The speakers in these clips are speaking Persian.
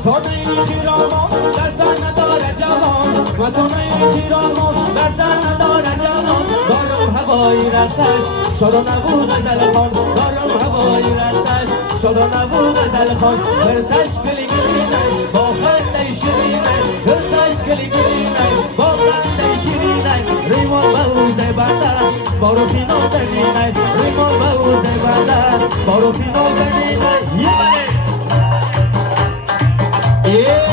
مستانه خیرامان در سر نداره جوان مستانه خیرامان در سر نداره جوان دارم هوای رقصش شادانه و غزل خان دارم هوای رقصش شادانه و غزل خان هرتش گلی گلینه با خنده شیرینه هرتش گلی گلینه با خنده شیرینه ریمان بوزه بنده بارو فینو زمینه ریمان بوزه بنده بارو فینو زمینه یه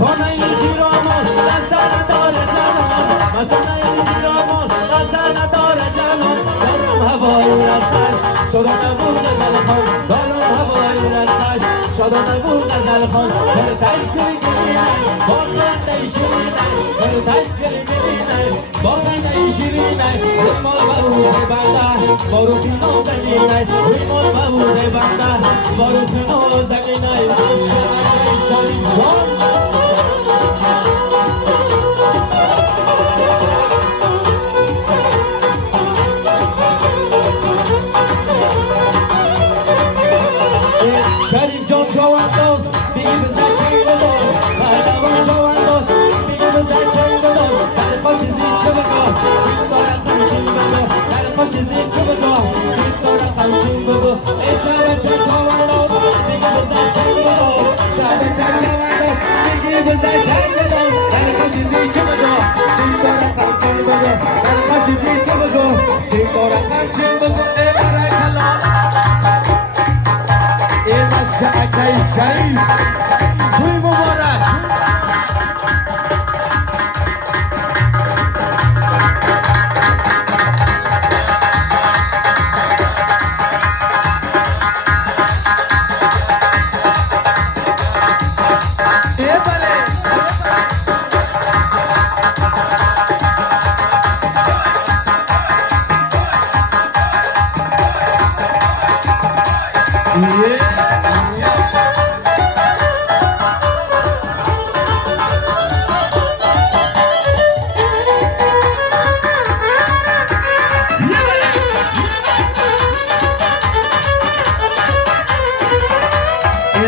مستانه خیرامان دست نداره جوان مستانه خیرامان دست نداره جوان دارم هوای رقصش شادانه و غزل خان دارم هوای رقصش شادانه و غزل خان هرتش گلی گلینه با خنده شیرینه هرتش گلی گلینه با خنده شیرینه ریمال بوزه بنده بارو فینو زمینه ریمال بوزه بنده بارو فینو زمینه از شهر شریف جان شریف جان چوانداز بگی بزن چنگ بنداز پهلوان چوانداز بگی بزن چنگ بنداز در خوش زید چه بگاه زید دارم همچین بگاه در خوش زید چه بگاه زید دارم همچین بگاه ای شب چه چوانداز بگی بزن چنگ بنداز شب چه چوانداز بگی بزن چنگ بنداز در خوش زید چه بگاه زید دارم همچین بگاه در خوش زید چه بگاه زید دارم همچین بگاه ای برکلا شعکای شریف توی مبارک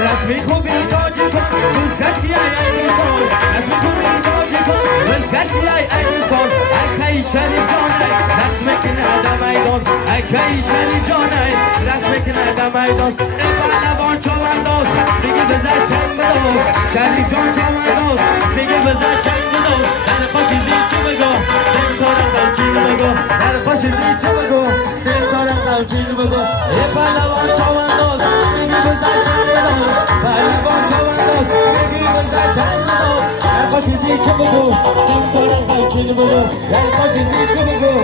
رسمی خوبی تاج کن روزگشی ای کن رسمی خوبی تاج کن روزگشی ای کن اکی شریف جانه رسم کنه در میدان اکی شریف جانه رسم کنه در میدان ای پهلوان چوانداز دیگه بزن چنگ بداز شریف جان چوانداز دیگه بزن چنگ بداز در خوش زید چه بگو سیم کارم قمچین بگو در خوش زید چه بگو سیم کارم قمچین بگو ای پهلوان چوانداز دیگه بزن چنگ بداز پهلوان چوانداز بگی بزن چنگ بداز در خوش زید چه بگو سیم کارم قمچین بگو در خوش زید چه بگو